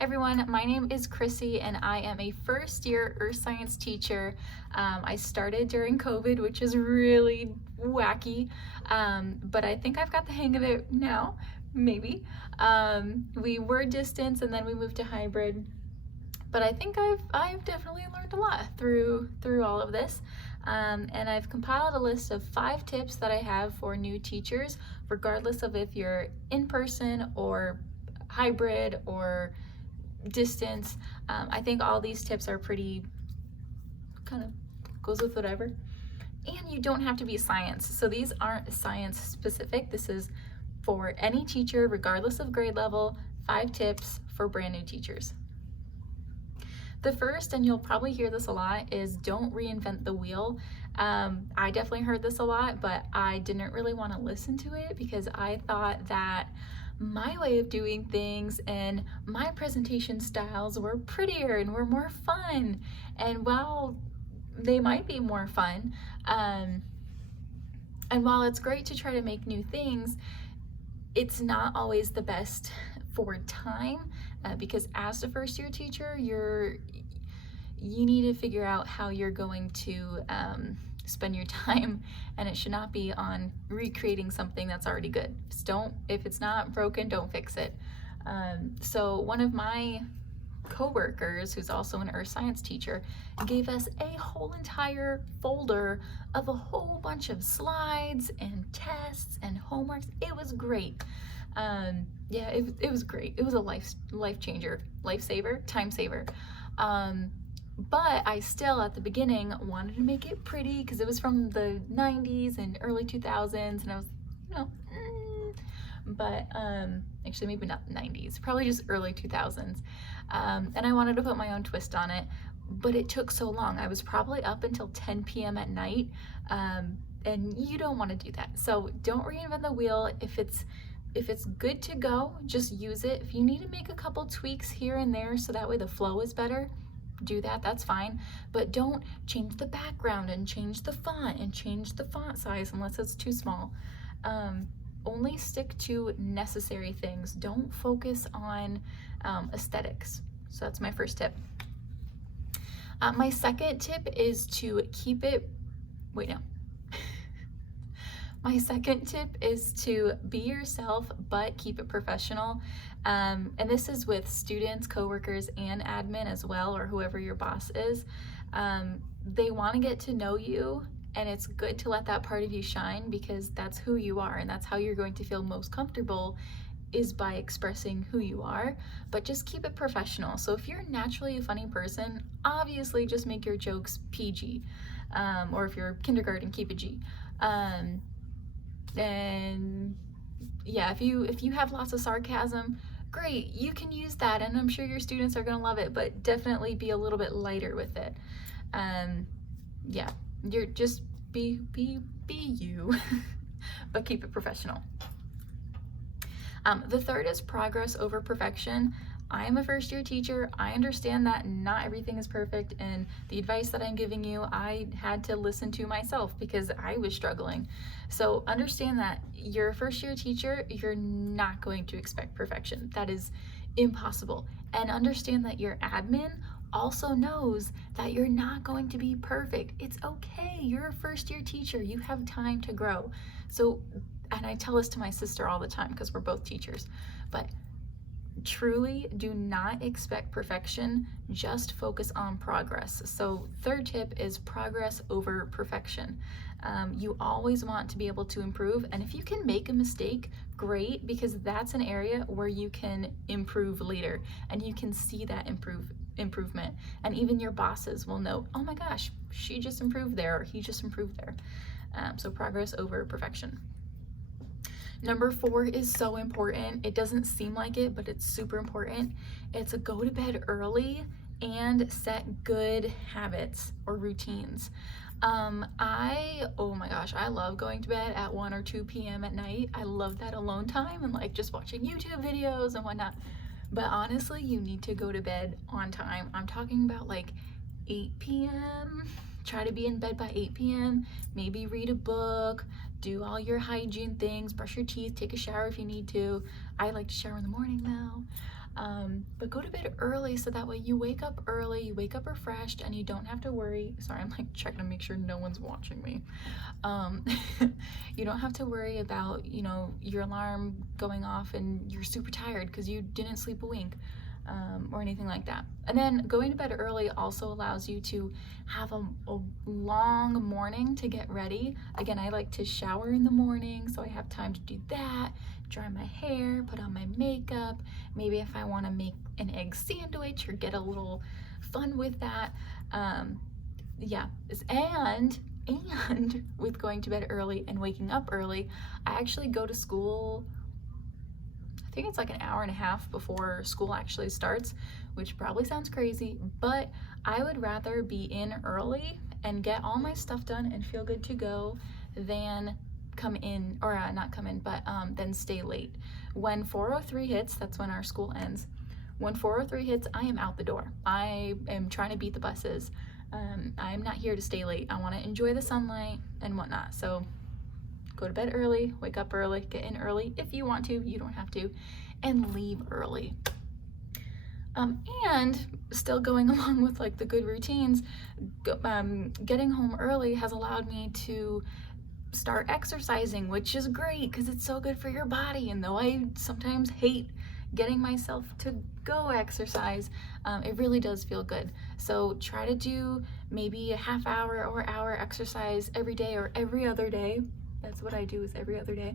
Everyone, my name is Chrissy and I am a first year earth science teacher. I started during COVID, which is really wacky, but I think I've got the hang of it now, maybe. We were distance and then we moved to hybrid, but I think I've definitely learned a lot through all of this. And I've compiled a list of 5 tips that I have for new teachers, regardless of if you're in person or hybrid or distance. I think all these tips are pretty kind of goes with whatever. And you don't have to be science. So these aren't science specific. This is for any teacher, regardless of grade level, 5 tips for brand new teachers. The first, and you'll probably hear this a lot, is don't reinvent the wheel. I definitely heard this a lot, but I didn't really want to listen to it because I thought that my way of doing things and my presentation styles were prettier and were more fun. And while they might be more fun, and while it's great to try to make new things, it's not always the best for time, because as a first year teacher, you need to figure out how you're going to spend your time, and it should not be on recreating something that's already good. If it's not broken, don't fix it. So one of my co-workers, who's also an earth science teacher, gave us a whole entire folder of a whole bunch of slides and tests and homeworks. It was great. Yeah, it was great. It was a life changer, lifesaver, time saver. But I still, at the beginning, wanted to make it pretty because it was from the 90s and early 2000s, and I was, but actually maybe not 90s, probably just early 2000s. And I wanted to put my own twist on it, but it took so long. I was probably up until 10 p.m. at night, and you don't want to do that. So don't reinvent the wheel. If it's good to go, just use it. If you need to make a couple tweaks here and there so that way the flow is better, do that, that's fine. But don't change the background and change the font and change the font size unless it's too small. Only stick to necessary things. Don't focus on aesthetics. So that's my first tip. My second tip is to keep it, My second tip is to be yourself, but keep it professional. And this is with students, coworkers, and admin as well, or whoever your boss is. They want to get to know you, and it's good to let that part of you shine because that's who you are, and that's how you're going to feel most comfortable, is by expressing who you are. But just keep it professional. So if you're naturally a funny person, obviously just make your jokes PG. Or if you're kindergarten, keep it G. And yeah, if you have lots of sarcasm, great, you can use that, and I'm sure your students are gonna love it, but definitely be a little bit lighter with it. Yeah, you're just be you, but keep it professional. The third is progress over perfection. I am a first year teacher. I understand that not everything is perfect, and the advice that I'm giving you, I had to listen to myself because I was struggling. So understand that you're a first year teacher, you're not going to expect perfection. That is impossible. And understand that your admin also knows that you're not going to be perfect. It's okay. You're a first year teacher. You have time to grow. So, and I tell this to my sister all the time because we're both teachers, but truly do not expect perfection, just focus on progress. So third tip is progress over perfection. You always want to be able to improve, and if you can make a mistake, great, because that's an area where you can improve later and you can see that improvement, and even your bosses will know, oh my gosh, she just improved there, or he just improved there. So progress over perfection. Number 4 is so important. It doesn't seem like it, but it's super important. It's a go to bed early and set good habits or routines. Oh my gosh, I love going to bed at 1 or 2 p.m. at night. I love that alone time and like just watching YouTube videos and whatnot. But honestly, you need to go to bed on time. I'm talking about like 8 p.m. Try to be in bed by 8 p.m. Maybe read a book, do all your hygiene things, brush your teeth, take a shower if you need to. I like to shower in the morning now. But go to bed early so that way you wake up early, you wake up refreshed, and you don't have to worry. Sorry, I'm like checking to make sure no one's watching me. Um, you don't have to worry about, you know, your alarm going off and you're super tired because you didn't sleep a wink. Or anything like that. And then going to bed early also allows you to have a long morning to get ready. Again, I like to shower in the morning, so I have time to do that, dry my hair, put on my makeup. Maybe if I want to make an egg sandwich or get a little fun with that. Yeah, and with going to bed early and waking up early, I actually go to school, I think it's like an hour and a half before school actually starts, which probably sounds crazy, but I would rather be in early and get all my stuff done and feel good to go than come in, or not come in, but then stay late. When 4:03 hits, that's when our school ends. When 4:03 hits, I am out the door. I am trying to beat the buses. I'm not here to stay late. I want to enjoy the sunlight and whatnot. So go to bed early, wake up early, get in early if you want to, you don't have to, and leave early. And still going along with like the good routines, getting home early has allowed me to start exercising, which is great because it's so good for your body. And though I sometimes hate getting myself to go exercise, it really does feel good. So try to do maybe a half hour or hour exercise every day or every other day. That's what I do, is every other day.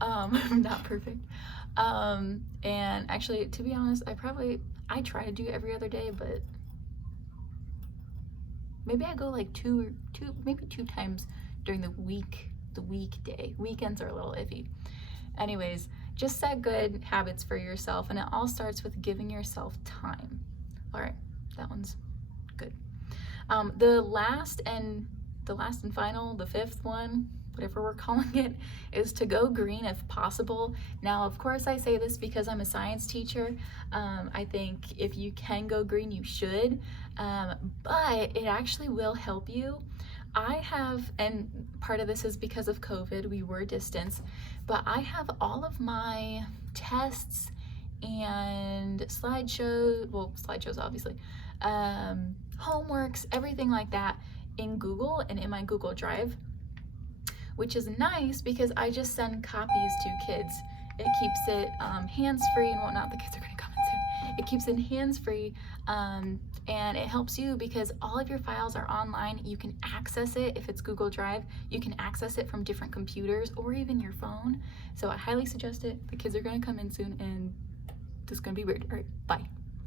I'm not perfect. And actually, to be honest, I try to do every other day, but maybe I go like maybe two times during the weekday. Weekends are a little iffy. Anyways, just set good habits for yourself, and it all starts with giving yourself time. All right, that one's good. The last and final, the fifth one, whatever we're calling it, is to go green if possible. Now, of course, I say this because I'm a science teacher. I think if you can go green, you should, but it actually will help you. I have, and part of this is because of COVID, we were distanced, but I have all of my tests and slideshows obviously, homeworks, everything like that in Google and in my Google Drive, which is nice because I just send copies to kids. It keeps it hands-free and whatnot. The kids are gonna comment soon. It keeps it hands-free, and it helps you because all of your files are online. You can access it if it's Google Drive. You can access it from different computers or even your phone. So I highly suggest it. The kids are gonna come in soon and this is gonna be weird. All right, bye.